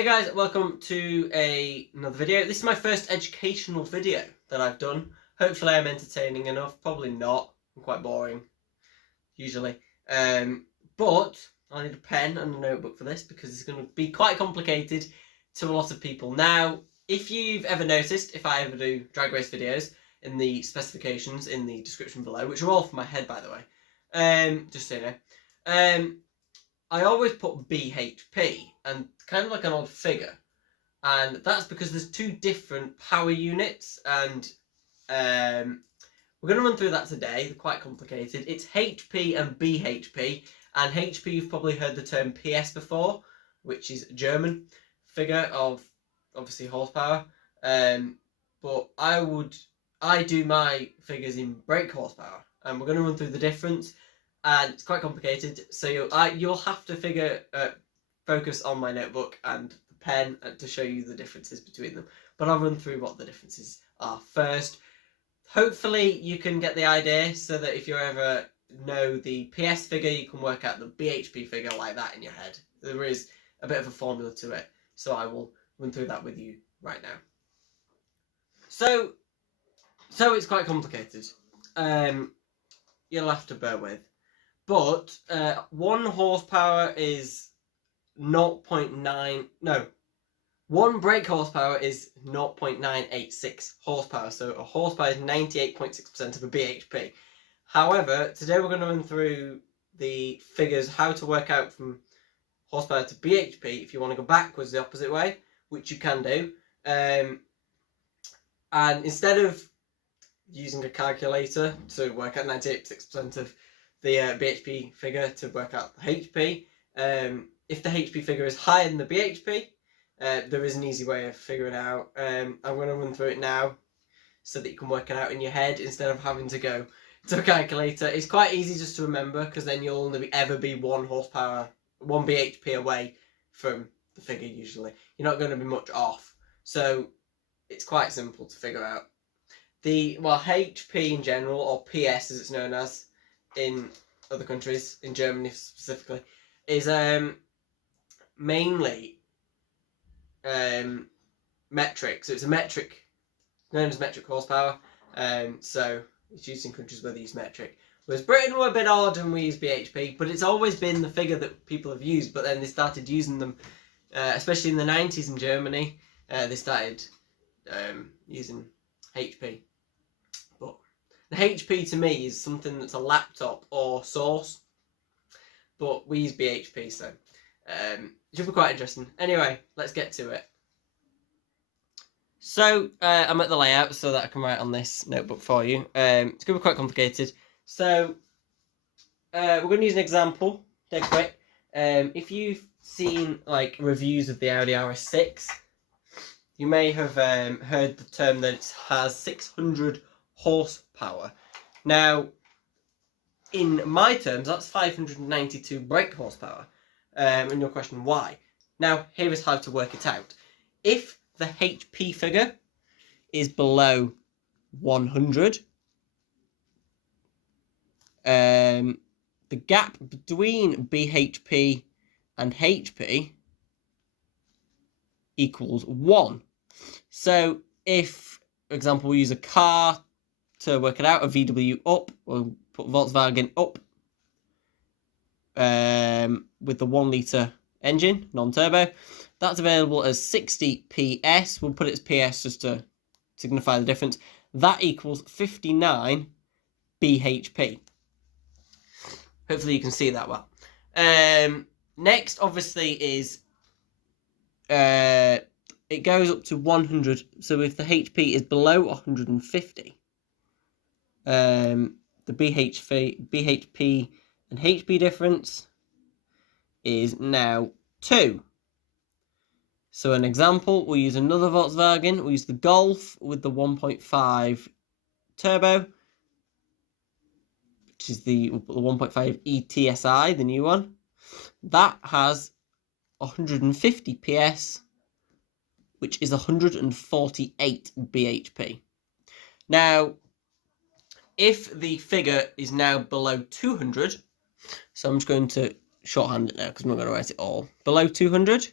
Hey guys, welcome to another video. This is my first educational video that I've done. Hopefully I'm entertaining enough. Probably not. I'm quite boring, usually. But I need a pen and a notebook for this because it's going to be quite complicated to a lot of people. Now, if you've ever noticed, if I ever do drag race videos, in the specifications in the description below, which are all from my head by the way, just so you know, I always put BHP and kind of like an odd figure, and that's because there's two different power units, and we're going to run through that today. They're quite complicated. It's HP and BHP, and HP you've probably heard the term PS before, which is a German figure of obviously horsepower, but I do my figures in brake horsepower, and we're going to run through the difference. And it's quite complicated, so you'll have to focus on my notebook and the pen to show you the differences between them. But I'll run through what the differences are first. Hopefully you can get the idea, so that if you ever know the PS figure, you can work out the BHP figure like that in your head. There is a bit of a formula to it, so I will run through that with you right now. So it's quite complicated. You'll have to bear with. But 1 horsepower is 1 brake horsepower is 0.986 horsepower. So a horsepower is 98.6% of a BHP. However, today we're going to run through the figures, how to work out from horsepower to BHP if you want to go backwards the opposite way, which you can do. And instead of using a calculator to work out 98.6% of the BHP figure to work out the HP. If the HP figure is higher than the BHP, there is an easy way of figuring it out. I'm going to run through it now so that you can work it out in your head instead of having to go to a calculator. It's quite easy just to remember, because then you'll only ever be 1 horsepower, 1 BHP away from the figure usually. You're not going to be much off. So it's quite simple to figure out. HP in general, or PS as it's known as in other countries, in Germany specifically, is mainly metric. So it's a metric, known as metric horsepower. So it's used in countries where they use metric. Whereas Britain were a bit odd and we use BHP, but it's always been the figure that people have used. But then they started using them, especially in the 90s in Germany. They started using HP. But the HP to me is something that's a laptop or source, but we use BHP, so it should be quite interesting. Anyway, let's get to it. So I'm at the layout so that I can write on this notebook for you. It's going to be quite complicated. So we're going to use an example, dead quick. If you've seen like reviews of the Audi RS6, you may have heard the term that it has 600 horsepower. Now, in my terms, that's 592 brake horsepower. And your question, why? Now, here is how to work it out. If the HP figure is below 100, the gap between BHP and HP equals 1. So if, for example, we use a car to work it out, a VW up, we'll put Volkswagen up with the 1 litre engine, non-turbo. That's available as 60 PS. We'll put it as PS just to signify the difference. That equals 59 BHP. Hopefully you can see that well. Next, obviously, is it goes up to 100. So if the HP is below 150, the BHP and HP difference is now 2. So an example, we'll use another Volkswagen. We'll use the Golf with the 1.5 turbo, which is the 1.5 ETSI, the new one. That has 150 PS, which is 148 BHP. Now, if the figure is now below 200, so I'm just going to shorthand it now because I'm not going to write it all. Below 200,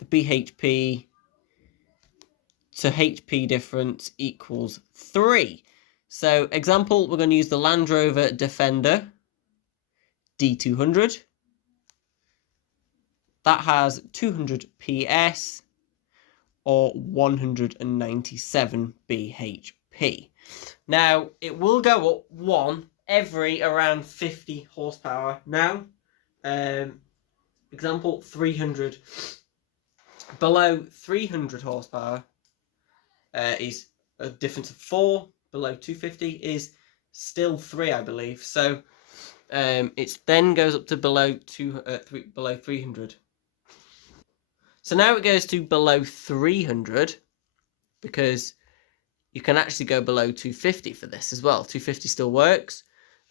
the BHP to HP difference equals 3. So, example, we're going to use the Land Rover Defender D200. That has 200 PS or 197 BHP. Now, it will go up 1 every around 50 horsepower now. Example, 300. Below 300 horsepower is a difference of 4. Below 250 is still 3, I believe. So it then goes up to below 300. So now it goes to below 300 because you can actually go below 250 for this as well. 250 still works.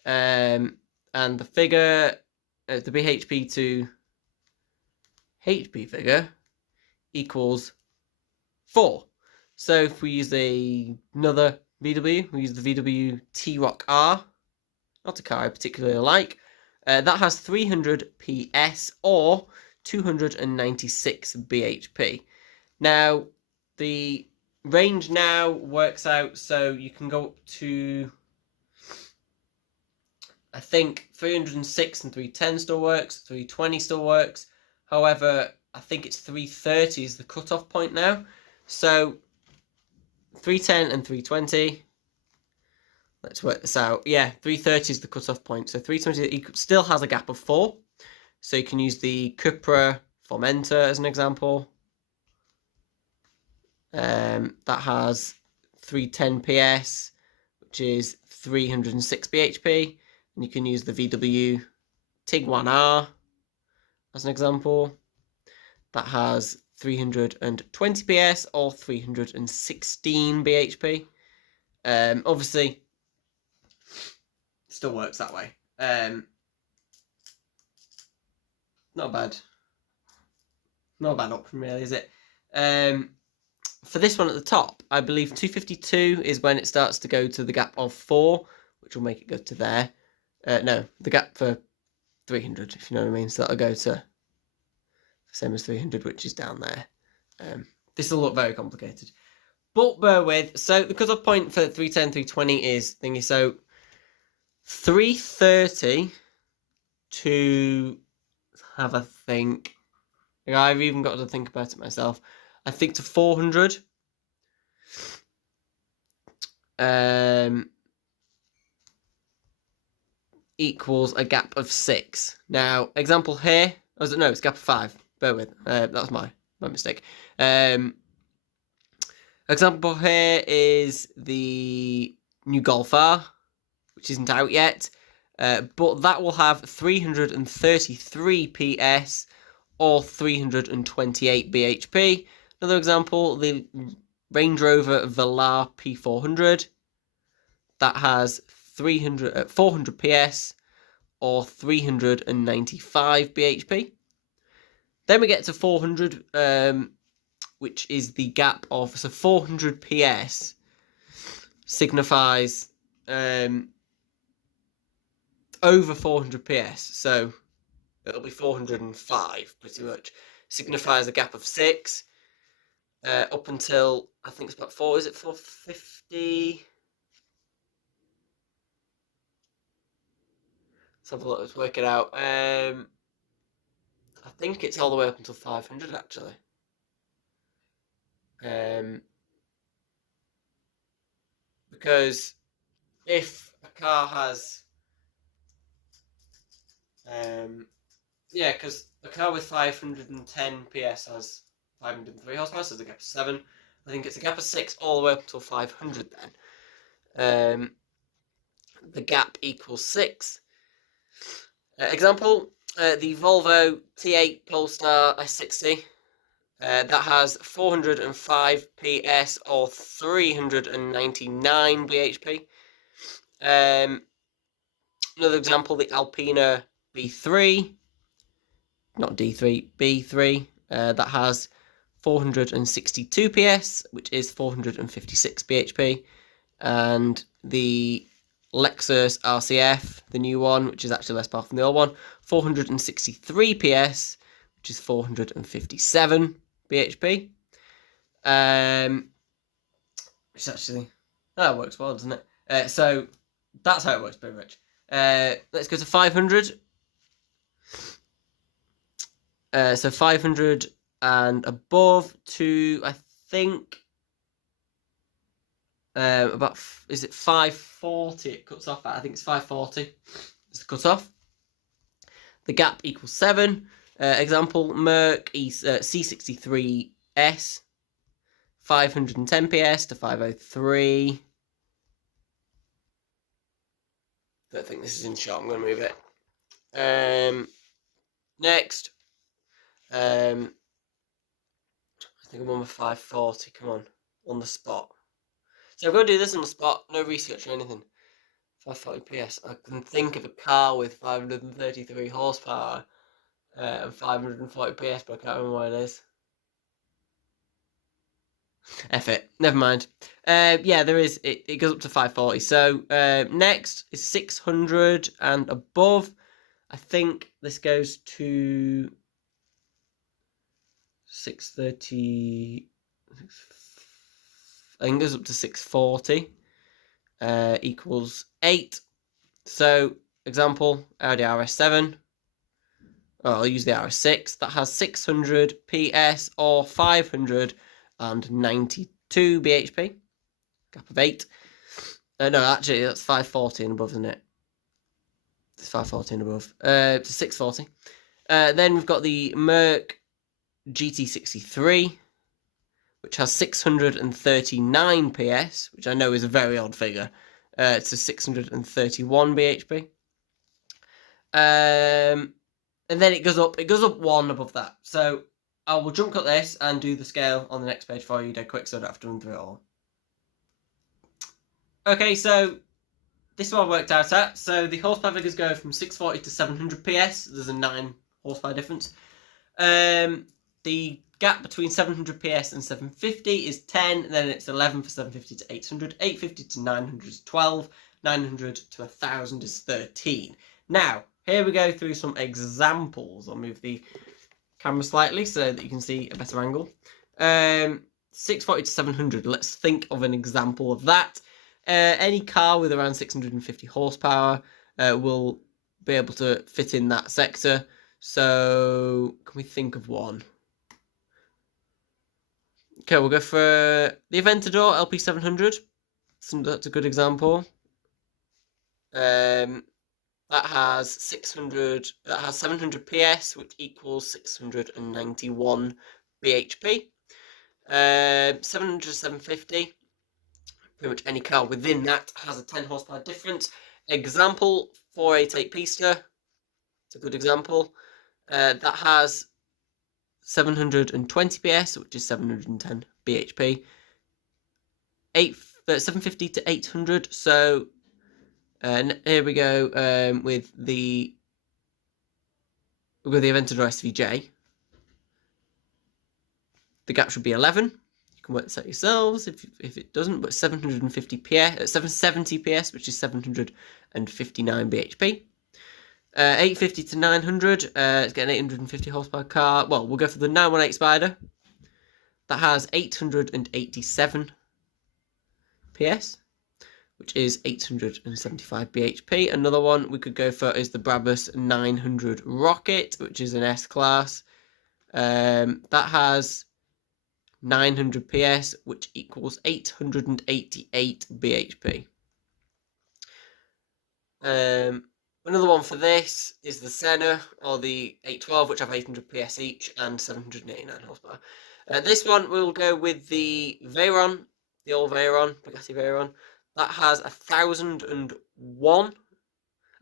And the figure, the BHP to HP figure equals 4. So if we use another VW, we use the VW T-Roc R, not a car I particularly like, that has 300 PS or 296 BHP. Now, the range now works out so you can go up to, I think 306 and 310 still works, 320 still works. However, I think it's 330 is the cutoff point now. So 310 and 320. Let's work this out. Yeah, 330 is the cutoff point. So 320 still has a gap of 4. So you can use the Cupra Formentor as an example. That has 310 PS, which is 306 BHP. And you can use the VW Tiguan R as an example. That has 320 PS or 316 BHP. Obviously, still works that way. Not bad. Not a bad option, really, is it? For this one at the top, I believe 252 is when it starts to go to the gap of 4, which will make it go to there. No, the gap for 300, if you know what I mean. So that'll go to the same as 300, which is down there. This will look very complicated, but bear with. So the cutoff point for 310, 320 is thingy. So 330 to have a think. I've even got to think about it myself. I think to 400. Equals a gap of 6. Now, example here. Oh, no, it's a gap of 5. Bear with. That was my mistake. Example here is the new Golf R, which isn't out yet. But that will have 333 PS or 328 BHP. Another example, the Range Rover Velar P400. That has 400 PS or 395 BHP. Then we get to 400, which is the gap of, so 400 PS signifies over 400 PS, so it'll be 405 pretty much. Signifies a gap of 6 up until, I think it's about 450? Let's have a look, let's work it out. I think it's all the way up until 500 actually. Because if a car has, because a car with 510 PS has 503 horsepower, so there's a gap of 7. I think it's a gap of 6 all the way up until 500 then. The gap equals 6. Example, the Volvo T8 Polestar S60. That has 405 PS or 399 BHP. Another example, the Alpina B3, not D3, B3, that has 462 PS, which is 456 BHP. And the Lexus RCF, the new one, which is actually less powerful than the old one, 463 PS, which is 457 BHP. Which actually, that works well, doesn't it? So that's how it works pretty much. Let's go to 500. So 500 and above to, I think, about, is it 540 it cuts off at? I think it's 540 is the cut off. The gap equals 7. Example, Merc C63S, 510 PS to 503. Don't think this is in shot, I'm going to move it. Next, I think I'm on with 540, come on the spot. So I'm going to do this on the spot, no research or anything. 540 PS, I can think of a car with 533 horsepower and 540 PS, but I can't remember what it is. F it, never mind. Yeah, there is, it goes up to 540. So next is 600 and above. I think this goes to 630. I think it goes up to 640. Equals 8. So example, Audi RS7. Oh, I'll use the RS6. That has 600 PS or 592 BHP. Gap of 8. No, actually, that's 540 and above, isn't it? It's 540 and above. To 640. Then we've got the Merc GT63, which has 639 PS, which I know is a very odd figure. It's a 631 BHP. And then it goes up 1 above that. So I will jump cut this and do the scale on the next page for you dead quick so I don't have to run through it all. Okay, so this is what I worked out at. So the horsepower figures go from 640 to 700 PS. There's a 9 horsepower difference. The gap between 700 PS and 750 is 10. Then it's 11 for 750 to 800. 850 to 900 is 12. 900 to 1000 is 13. Now, here we go through some examples. I'll move the camera slightly so that you can see a better angle. 640 to 700. Let's think of an example of that. Any car with around 650 horsepower will be able to fit in that sector. So, can we think of one? Okay, we'll go for the Aventador LP700. That's a good example. That has 700 PS, which equals 691 BHP. 700 to 750. Pretty much any car within that has a 10 horsepower difference. Example, 488 Pista. It's a good example. That has 720 PS, which is 710 BHP. 750 to 800. So here we go with the Aventador SVJ. The gap should be 11. You can work this out yourselves if it doesn't, but 750 PS, 770 PS, which is 759 BHP. 850 to 900, it's getting 850 horsepower car. Well, we'll go for the 918 Spider. That has 887 PS, which is 875 BHP. Another one we could go for is the Brabus 900 Rocket, which is an S-Class. That has 900 PS, which equals 888 BHP. Another one for this is the Senna, or the 812, which have 800 PS each and 789 horsepower. This one we'll go with the Veyron, the old Veyron, Bugatti Veyron. That has 1001.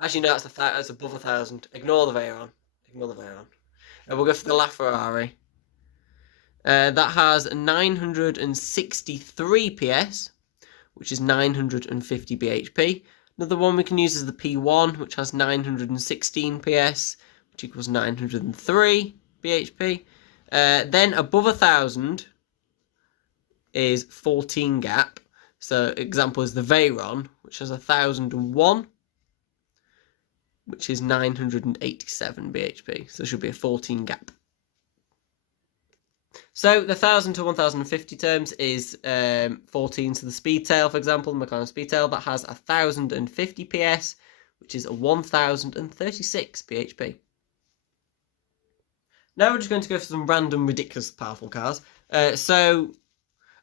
Actually, no, that's above 1000. Ignore the Veyron. We'll go for the LaFerrari. That has 963 PS, which is 950 BHP. Another one we can use is the P1, which has 916 PS, which equals 903 BHP. Then above 1000 is 14 gap. So example is the Veyron, which has 1001, which is 987 BHP. So there should be a 14 gap. So the 1000 to 1050 terms is 14. So the Speedtail, for example, the McLaren Speedtail, that has 1050 PS, which is 1036 bhp. Now we're just going to go for some random, ridiculous, powerful cars. So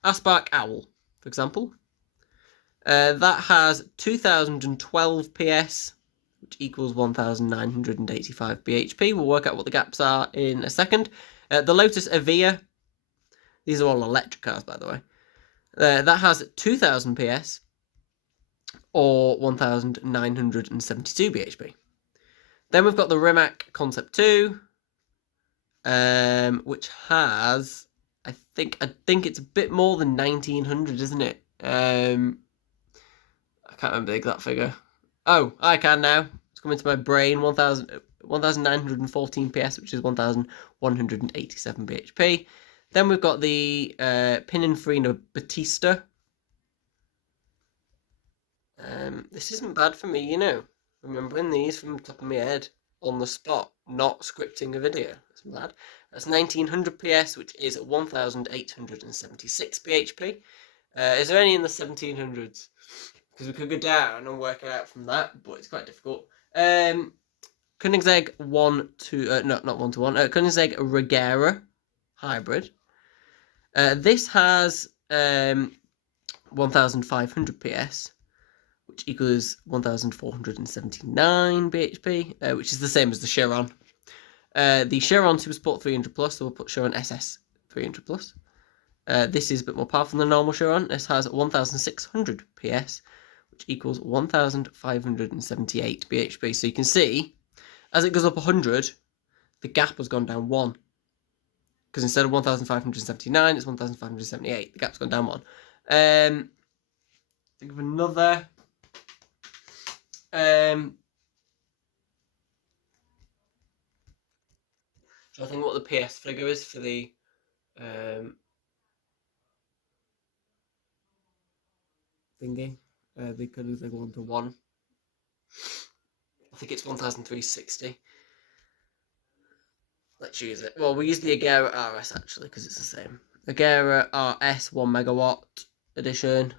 Aspark Owl, for example, that has 2012 PS, which equals 1985 bhp. We'll work out what the gaps are in a second. The Lotus Evija, these are all electric cars, by the way. That has 2000 PS, or 1972 bhp. Then we've got the Rimac Concept 2, which has, I think it's a bit more than 1900, isn't it? I can't remember the exact figure. Oh, I can now. It's coming to my brain. 1914 PS, which is 1187 bhp. Then we've got the Pininfarina Battista. This isn't bad for me, you know. Remembering these from the top of my head on the spot, not scripting a video. That's bad. That's 1900 PS, which is 1876 bhp. Is there any in the 1700s? Because we could go down and work it out from that, but it's quite difficult. Koenigsegg 1-to-1. Koenigsegg Regera Hybrid. This has 1500 PS, which equals 1479 bhp, which is the same as the Chiron. The Chiron Supersport 300 Plus, so we'll put Chiron SS 300 Plus. This is a bit more powerful than the normal Chiron. This has 1600 PS, which equals 1578 bhp. So you can see, as it goes up 100, the gap has gone down 1. Because instead of 1579, it's 1578. The gap's gone down 1. Think of another. So I think what the PS figure is for the thingy. The Koenigsegg 1-to-1. I think it's 1360. Let's use it. Well, we use the Agera RS actually because it's the same. Agera RS 1 megawatt edition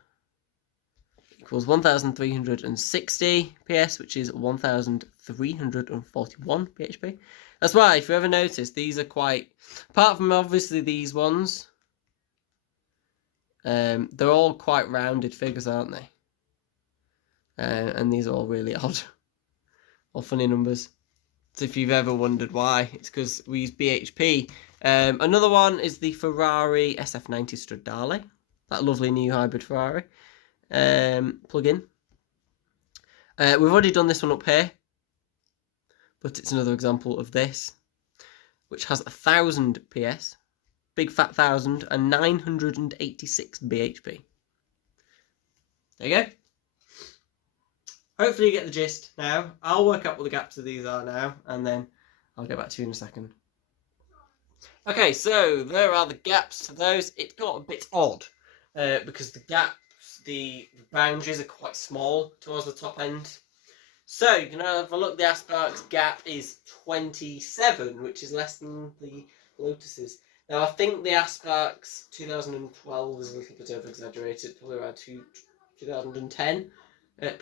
equals 1360 PS, which is 1341 bhp. That's why, if you ever notice, these are quite, apart from obviously these ones, they're all quite rounded figures, aren't they? And these are all really odd, or funny numbers. So if you've ever wondered why, it's because we use BHP. Another one is the Ferrari SF90 Stradale, that lovely new hybrid Ferrari plug-in. We've already done this one up here, but it's another example of this, which has 1000 PS, big fat 1000, and 986 bhp. There you go. Hopefully you get the gist now. I'll work out what the gaps of these are now, and then I'll get back to you in a second. Okay, so there are the gaps to those. It got a bit odd because the gaps, the boundaries are quite small towards the top end. So you can have a look. The Aspark's gap is 27, which is less than the Lotus's. Now I think the Aspark's 2012 is a little bit over exaggerated, probably around 2010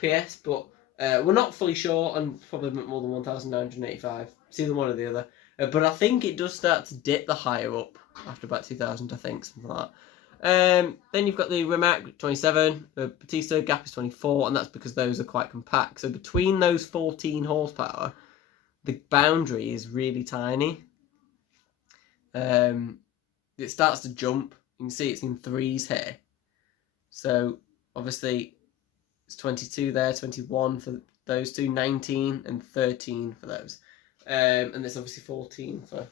PS, but we're not fully sure, and probably more than 1985. It's either one or the other. But I think it does start to dip the higher up after about 2000, I think, something like that. Then you've got the Rimac 27, the Battista gap is 24, and that's because those are quite compact. So between those 14 horsepower, the boundary is really tiny. It starts to jump. You can see it's in threes here. So obviously it's 22 there, 21 for those two, 19 and 13 for those. And there's obviously 14 for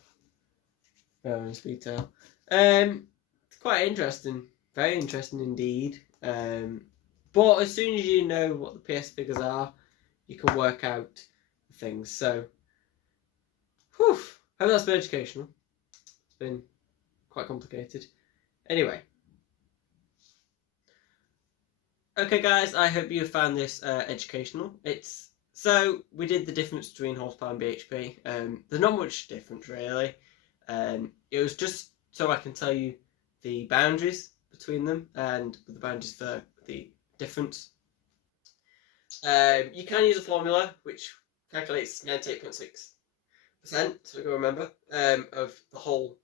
Ferrari Speedtail. It's quite interesting, very interesting indeed. But as soon as you know what the PS figures are, you can work out things. So, whew, hope that's been educational. It's been quite complicated. Anyway. Okay guys, I hope you found this educational. So we did the difference between horsepower and BHP. There's not much difference really. It was just so I can tell you the boundaries between them and the boundaries for the difference. You can use a formula which calculates 98.6%, so we can remember, of the whole.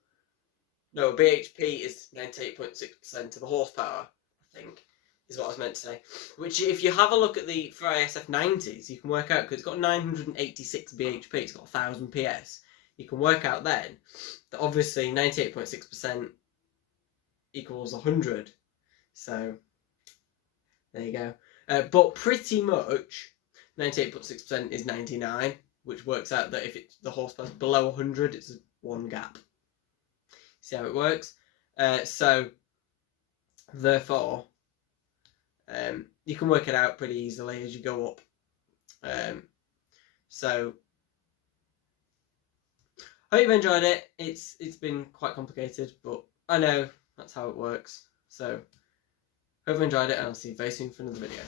No, BHP is 98.6% of the horsepower, I think, is what I was meant to say. Which, if you have a look at the Ferrari SF90s, you can work out, because it's got 986 BHP, it's got 1000 PS. You can work out then that obviously 98.6% equals 100. So, there you go. But pretty much 98.6% is 99, which works out that if the horsepower's below 100, it's one gap. See how it works? So, therefore, you can work it out pretty easily as you go up. So, I hope you've enjoyed it. It's been quite complicated, but I know that's how it works. So, hope you enjoyed it, and I'll see you very soon for another video.